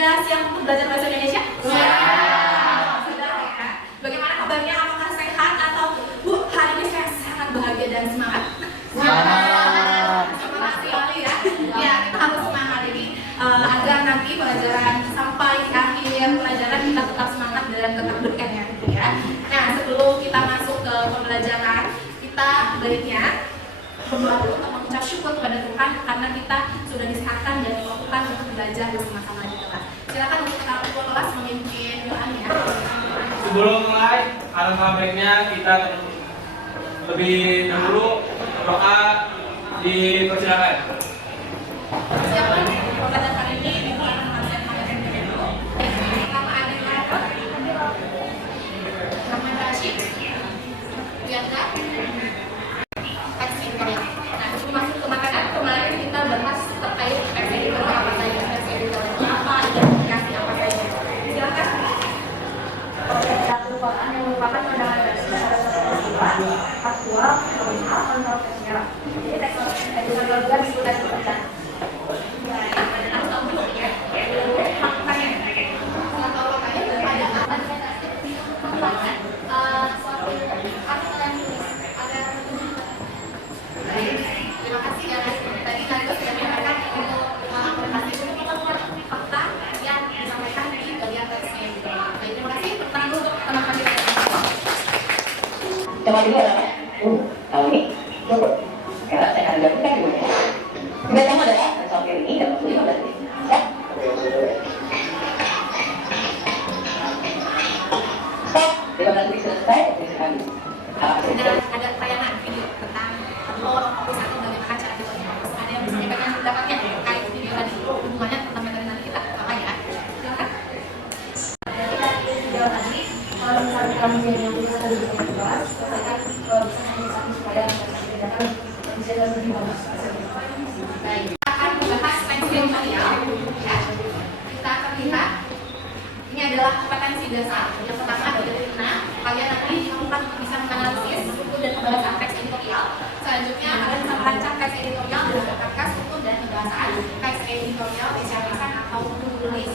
Sudah siap untuk belajar bahasa Indonesia? Sudah ya. Bagaimana kabarnya? Apakah sehat atau Bu, hari ini saya sangat bahagia dan semangat? Semangat sekali ya. Ya, kita harus semangat ini agar nanti pelajaran sampai di akhir pelajaran kita tetap semangat dan tetap berenergi ya. Nah, sebelum kita masuk ke pembelajaran, kita baiknya berdoa dulu untuk mengucap syukur kepada Tuhan karena kita sudah disehatkan dan dilakukan untuk belajar bersama-sama di kelas. Silakan untuk ketua kelas memimpin doanya. Sebelum mulai, alangkah baiknya kita lebih dahulu doa dipersilakan. Siapkan pembelajaran kali ini dimulai dengan saya dulu. Nama Adil Marot, nama Rashid, Bianca. Nah, sebelum masuk ke makanan, kemarin kita bahas terkait teks editor apa saja, teks editor apa, identifikasi apa saja. Silakan. Satu Quran yang merupakan pandangan dari sifat, faktual, nominal, atau sejarah. Jadi teks editor juga disebutkan seperti Coba dulu adalah tahun ini cukup karena saya akan gabungkan dulu ya. Tugas kamu adalah software ini dan waktu 15 menit. Stop. Stop. 15 menit selesai. Ada tayangan video tentang pusat bagaimana cara dibuatnya. Ada yang bisa menyampaikan pendapatnya terkait video tadi, hubungannya tentang metode nanti kita apa ya? Silakan. Dari video tadi, kalau misalnya kamu yang bisa tadi kelas, selesaikan bisa menyesuaikan supaya bisa lebih bagus. Baik, kita akan membahas teks editorial. Ya, kita akan lihat ini adalah kompetensi dasar. Yang pertama adalah kalian nanti akan bisa menganalisis struktur dan pembahasan teks editorial. Selanjutnya kalian bisa merancang teks editorial berdasarkan struktur dan pembahasan teks editorial disiapkan atau tulis.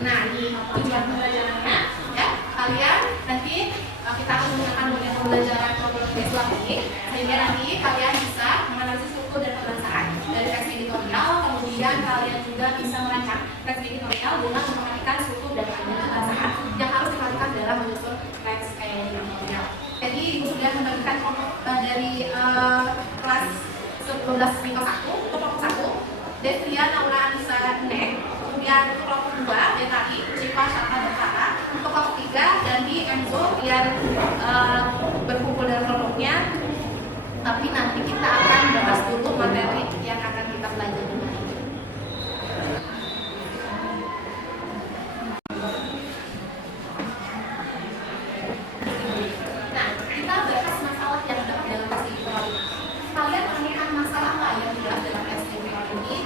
Nah, ini tujuan pembelajarannya ya. Kalian nanti kita akan menggunakan model pembelajaran kronologis ini sehingga nanti kalian bisa menganalisis struktur dan pembahasan dari teks editorial. Kemudian kalian juga bisa merancang teks editorial dengan memperhatikan struktur dan pembahasan yang harus dilakukan dalam menyusun teks editorial. Jadi sudah membagikan dari kelas 12 minggu 1 kelompok 1 Devia Naura Anissa Nek, kemudian kelompok 2 Betari Cipa Sata Bertara, untuk kelompok 3 Dandi Enzo yang berkumpul dalam kelompoknya. Tapi nanti kita akan bahas dulu materi yang akan kita pelajari.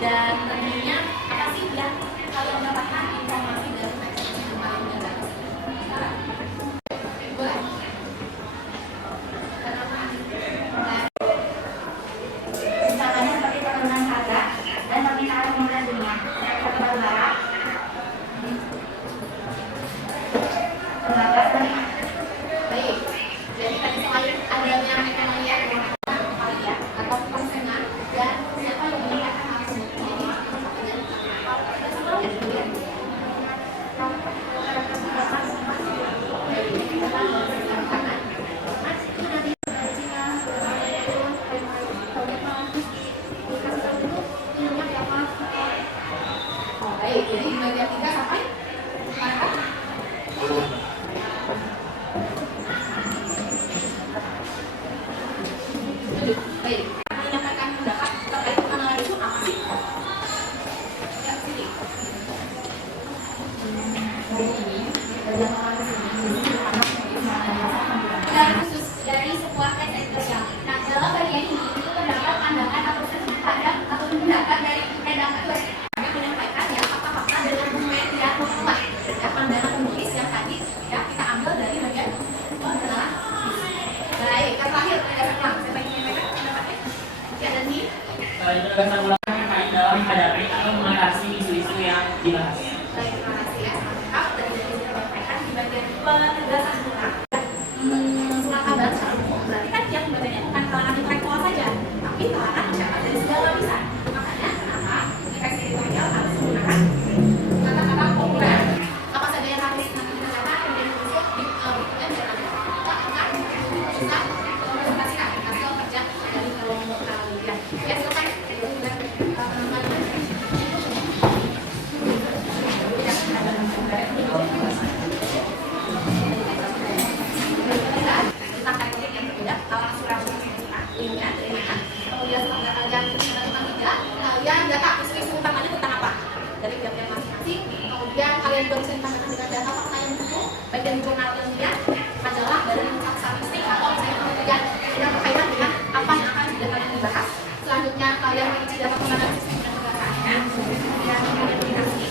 Dan tentunya apa sih yang kalian dapatkan informasi dari teks yang kalian baca? Boleh? Misalnya seperti penurunan harga dan permintaan kemudian dunia, lembaga baik. Jadi tadi selain adanya ekonomi kalian atau persenan dan siapa yang meningkatkan hal tersebut. Baik, jadi di bagian 3 sampai mana? Baik, menyampaikan pendapat terkait analisis apa sih? Ya, sini. Dan khusus dari sebuah teks editorial. Nah, dalam bagian ini itu terdapat pandangan atau terhadap atau pendapat dari redaktur. Kami menyampaikan ya fakta-fakta dan argumen yang kuat. Ya, pandangan penulis yang tadi ya kita ambil dari bagian adalah. Baik, yang terakhir pendapat ulang. Siapa yang menyampaikan pendapatnya? Ya, dan ini. Itu dalam menghadapi atau mengatasi isu-isu yang dibahas. Baik, terima kasih. baik dari jurnal ilmiah, majalah, badan pusat statistik, atau misalnya penelitian yang berkaitan dengan apa yang akan juga kalian dibahas. Selanjutnya kalian mengisi data penggunaan sistem dan negaraannya, kemudian verifikasi.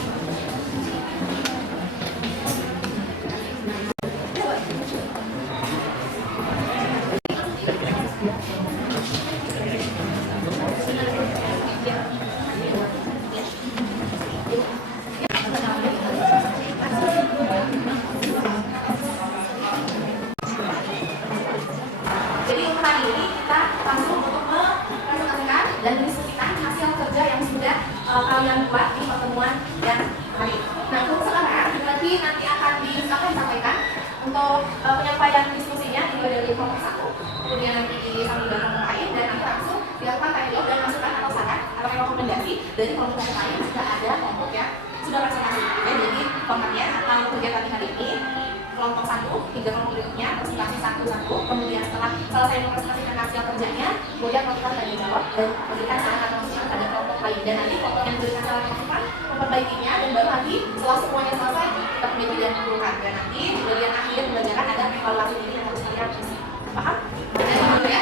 Jadi untuk hari ini kita langsung untuk mempresentasikan dan diskusikan hasil kerja yang sudah kalian buat di pertemuan yang hari. Nah untuk sekarang nanti akan disampaikan untuk penyampaian diskusinya ini dari kelompok 1, kemudian nanti disampaikan kelompok lain, dan nanti langsung dilakukan tanya jawab dan masukan atau saran atau rekomendasi dari kelompok lain jika ada kelompok yang sudah presentasi. Ya, jadi formatnya atau kegiatan hari ini kelompok 1, 3 kelompok berikutnya presentasi satu-satu, kemudian setelah selesai mempresentasikan hasil kerjanya, kemudian melakukan tanya jawab dan memberikan saran atau masukan pada kelompok lain, dan nanti kelompok yang memberikan saran masukan memperbaikinya, dan baru nanti setelah semuanya selesai kita menjadi dan kumpulkan, dan nanti di bagian akhir pembelajaran ada evaluasi diri yang harus kalian isi. Paham? Dan dulu ya.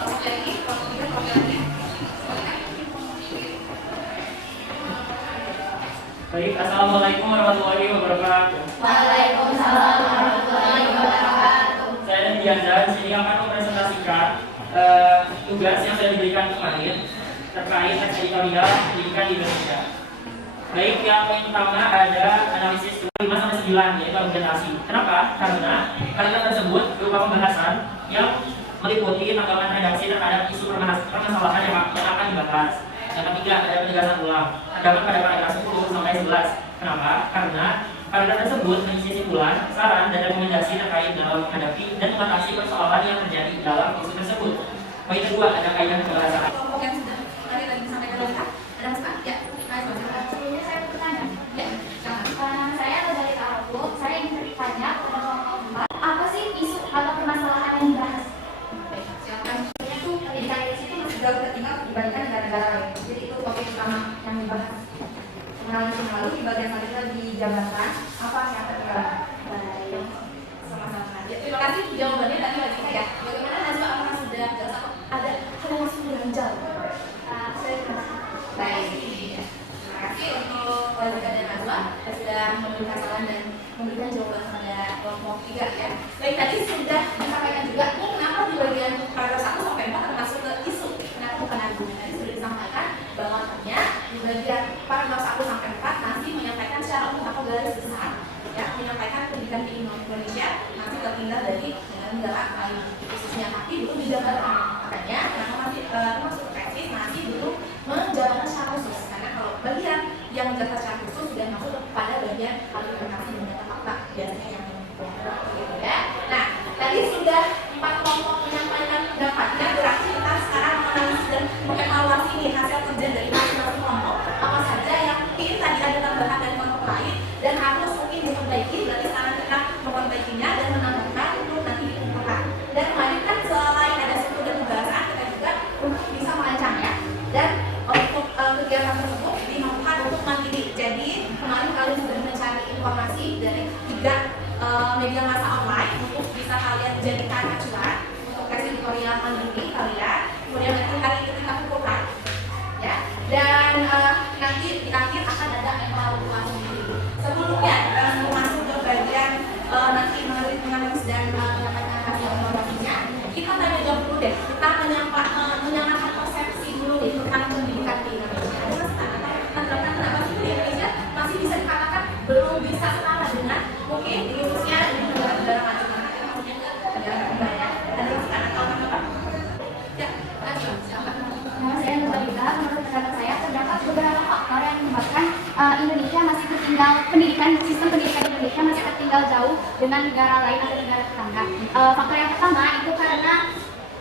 Kelompok yang ini, kelompok 3, kelompok yang ini. Baik, Assalamualaikum warahmatullahi wabarakatuh. Waalaikumsalam warahmatullahi wabarakatuh. Saya dan Dianda di sini akan mempresentasikan tugas yang saya diberikan kemarin terkait tes editorial pendidikan di Indonesia. Baik, yang poin pertama ada analisis 5-9 yaitu argumentasi. Kenapa? Karena tersebut berupa pembahasan yang meliputi tanggapan redaksi terhadap isu permasalahan yang akan dibahas. Yang ketiga ada penegasan ulang. Terdapat pada paragraf 10 sampai 11. Kenapa? Karena paragraf tersebut mengisi simpulan, saran, dan rekomendasi terkait dalam menghadapi dan mengatasi persoalan yang terjadi dalam isu tersebut. Poin kedua ada kaidah kebahasaan. Kelompok yang sudah tadi disampaikan lengkap, ada masukan? Ya. Sebelumnya saya bertanya. Ya. Saya dari Arabuk, saya ingin bertanya kepada kelompok 4, apa sih isu atau permasalahan yang dibahas? Baik, silakan. Itu pendidikan di situ masih jauh tertinggal dibandingkan negara-negara lain. Jadi itu topik utama yang dibahas. Pengenalan yang lalu di bagian selanjutnya dijabarkan apa yang tertinggal. Baik. Sama-sama. Ya, terima kasih jawabannya tadi lagi saya. Bagaimana Najwa, apakah sudah jelas atau ada hal yang masih mengganjal? Saya terima Baik. Terima kasih untuk Olga dan Najwa yang sudah memberikan saran dan memberikan jawaban pada kelompok 3 ya. Baik, tadi sudah disampaikan juga nih kenapa di bagian paragraf 1 sampai 4 termasuk ke isu. Kenapa bukan argumen? Tadi sudah disampaikan bahwa di bagian paragraf 1 sampai 4 nanti menyampaikan secara umum atau garis besar ya, menyampaikan pendidikan di Indonesia nanti tertinggal dari negara lain khususnya, tapi belum dijabarkan. Makanya kenapa masih termasuk presis masih belum menjabarkan secara khusus, karena kalau bagian yang menjabarkan secara khusus sudah masuk pada bagian argumentasi dan data fakta biasanya yang gitu ya. Nah, tadi sudah 4 kelompok menyampaikan pendapatnya, berarti kita sekarang menganalisis dan mengevaluasi nih hasil kerja dari masing-masing kelompok, apa saja yang mungkin tadi ada tambahan dari kelompok lain dan harus mungkin diperbaiki. Berarti sekarang kita memperbaikinya dan menambahkan untuk nanti dikumpulkan. Dan kemarin kan selain ada struktur dan pembahasan, kita juga untuk bisa merancang ya. Dan untuk kegiatan tersebut dimampukan untuk mandiri. Jadi kemarin kalian sudah mencari informasi dari 3 media massa online untuk bisa kalian jadikan acuan untuk tes editorial mandiri kalian. Kemudian nanti hari ini kita kumpulkan ya. Dan nanti di akhir akan ada evaluasi diri. Sebelumnya masuk ke bagian nanti menganalisis dan menyampaikan hasil evaluasinya, kita tanya jawab dulu deh. Kita menyamakan persepsi dulu nih tentang pendidikan di Indonesia. Tanggapan kenapa sih di Indonesia masih bisa dikatakan belum bisa setara dengan mungkin di khususnya di negara-negara maju, karena kita punya negara berkembang ya. Ada masukan atau tanggapan? Ya, silakan. Nama saya Nurulida. Menurut pendapat saya terdapat beberapa faktor yang menyebabkan Indonesia masih tertinggal sistem pendidikan Indonesia masih tertinggal jauh dengan negara lain atau negara tetangga. Faktor yang pertama itu karena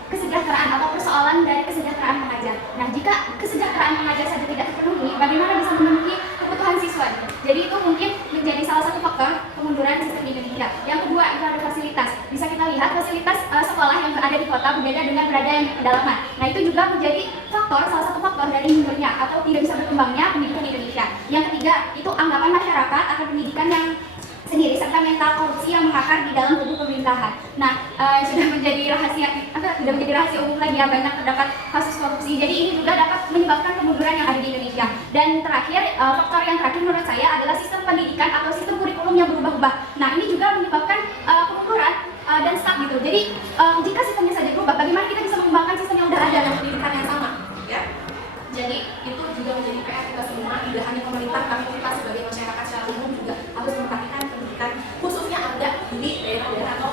kesejahteraan atau persoalan dari kesejahteraan mengajar. Nah, jika kesejahteraan mengajar saja tidak terpenuhi, bagaimana bisa memenuhi kebutuhan siswa? Jadi itu mungkin menjadi salah satu faktor kemunduran sistem di Indonesia. Yang kedua itu ada fasilitas. Bisa kita lihat fasilitas sekolah yang berada di kota berbeda dengan berada yang di pedalaman. Nah, itu juga menjadi salah satu faktor dari mundurnya atau tidak bisa berkembangnya pendidikan di Indonesia. Yang ketiga itu anggapan masyarakat akan pendidikan yang sendiri serta mental korupsi yang mengakar di dalam tubuh pemerintahan. Nah, sudah menjadi rahasia umum lagi ya, banyak terdapat kasus korupsi. Jadi ini juga dapat menyebabkan kemunduran yang ada di Indonesia. Dan terakhir, faktor yang terakhir menurut saya adalah sistem pendidikan atau sistem kurikulum yang berubah-ubah. Nah, ini juga menyebabkan kemunduran dan stuck gitu. Jadi jika sistemnya saja berubah, bagaimana kita bisa mengembangkan sistem yang udah ada dan pendidikan yang sama, ya. Jadi itu juga menjadi PR kita semua, tidak hanya pemerintah, tapi kita sebagai masyarakat secara umum juga harus memperhatikan pendidikan khususnya ada di daerah-daerah atau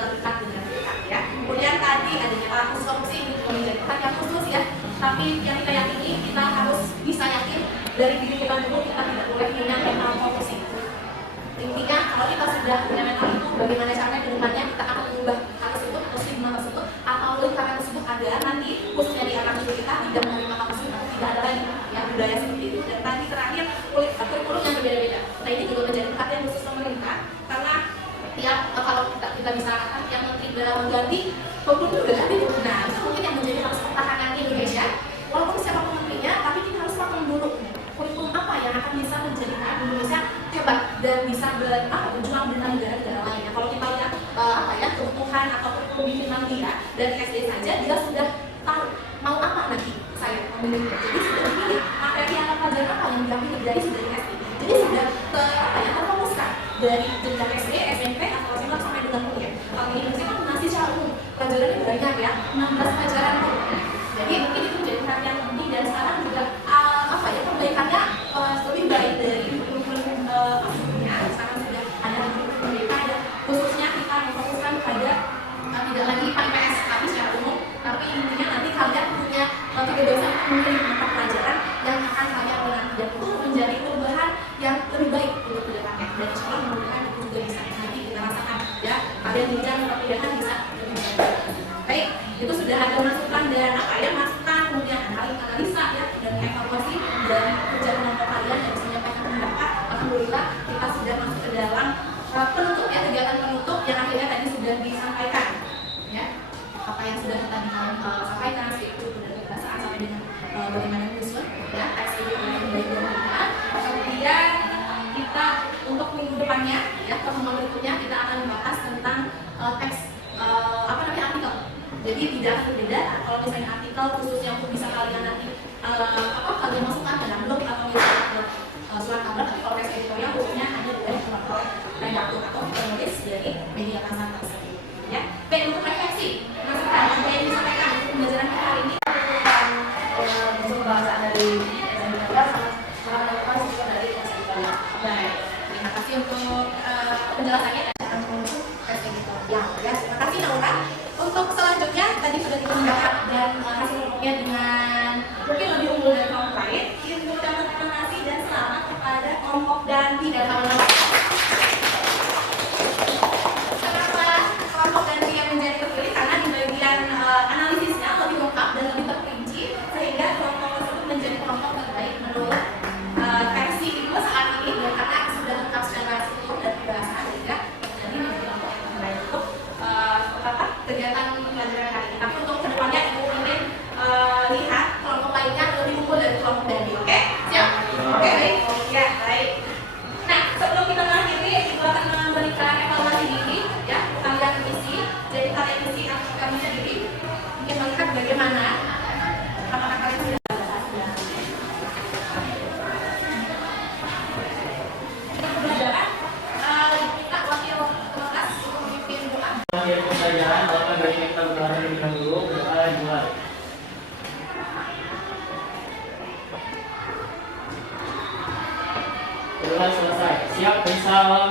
dekat dengan kita, ya. Kemudian tadi adanya kasus korupsi ini juga menjadi perhatian khusus ya. Tapi yang kita yakini, kita harus bisa yakin dari diri kita dulu, kita tidak boleh punya mental korupsi. Intinya kalau kita sudah punya mental itu, bagaimana caranya ke depannya kita akan mengubah hal tersebut atau stigma tersebut atau lingkaran tersebut agar nanti khususnya di anak cucu kita tidak menerima hal tersebut, tidak ada lagi yang budaya seperti itu. Dan tadi terakhir kurikulum yang berbeda-beda. Nah ini juga menjadi perhatian khusus pemerintah karena tiap kalau kita bisa katakan tiap menteri mengganti kurikulum juga ganti. Nah itu mungkin yang menjadi harus pertahanan Indonesia. Walaupun siapapun menterinya, tapi kita harus paham dulu kurikulum apa yang akan bisa menjadikan Indonesia hebat dan bisa berjuang dengan negara-negara lainnya. Kalau kita lihat kebutuhan atau kurikulum di Finlandia dari SD saja dia sudah tahu mau apa nanti saya memilih. Jadi sudah dipilih materi atau pelajaran apa yang diambil dari sudah di SD. Jadi sudah terfokuskan dari jenjang SD, SMP atau SMA sampai dengan kuliah. Kalau di Indonesia kan masih secara umum pelajarannya banyak ya, 16 pelajaran. Jadi mungkin itu menjadi perhatian penting dan sekarang juga perbaikannya lebih baik dari kurikulum sebelumnya. Sekarang sudah ada perbaikan dan khususnya kita memfokuskan pada tidak lagi IPS tapi secara umum, tapi intinya nanti kalian punya kebebasan memilih mata pelajaran yang akan kalian minati dan itu menjadi perubahan yang lebih baik untuk kedepannya. Dan insya Allah mudah-mudahan itu juga bisa nanti kita rasakan ya, ada jenjang perpindahan bisa lebih baik. Baik, itu sudah ada masukan dan masukan kemudian analisa ya dan evaluasi dari kerja kelompok kalian yang bisa menyampaikan pendapat. Alhamdulillah kita sudah masuk ke dalam penutup ya, kegiatan penutup yang akhirnya tadi sudah disampaikan ya, apa yang sudah tadi kalian sampaikan itu sudah kebiasaan sampai dengan bagaimana menyusun ya teks itu yang baik dan benar. Kemudian kita untuk minggu depannya ya, pertemuan berikutnya kita akan membahas tentang teks artikel. Jadi tidak berbeda kalau misalnya artikel khususnya untuk bisa kalian nanti kalian masukkan ke dalam blog atau misalnya surat kabar, tapi kalau teks editorial khususnya hanya dari kelompok redaktur atau penulis dari media massa tersebut. Ya, baik untuk refleksi masukan apa yang disampaikan untuk pembelajaran kita hari ini untuk pembahasan dari sangat melakukan siswa dari teks editorial. Baik, terima kasih untuk penjelasannya dan akan menuju teks editorial. Ya, terima kasih Naura. Untuk selanjutnya tadi sudah dikembangkan dan hasil kelompoknya dengan mungkin lebih unggul dari kelompok lain. Kita ucapkan terima kasih dan selamat kepada kelompok Danti dan kawan-kawan. Kenapa kelompok Danti yang menjadi terpilih? Karena di bagian analisisnya lebih lengkap dan lebih terperinci sehingga kelompok tersebut menjadi kelompok terbaik menurut versi itu saat ini dan karena sudah lengkap secara struktur dan pembahasan sehingga jadi menjadi kelompok yang terbaik untuk kegiatan pembelajaran hari ini. Tapi untuk kedepannya ibu ingin lihat kelompok lainnya lebih unggul dari kelompok Danti. Oke? Siap? Oke, baik. Ya, baik. Nah, sebelum kita mengakhiri, ibu akan memberikan evaluasi diri ya, kalian isi. Jadi kalian isi kami sendiri. Mungkin melihat bagaimana apakah kalian sudah pembelajaran kita wakil kelas untuk memimpin doa. Akhir pembelajaran, walaupun bagi kita berdoa terlebih dahulu, berdoa dimulai. Berdoa selesai. Siap, bersalam.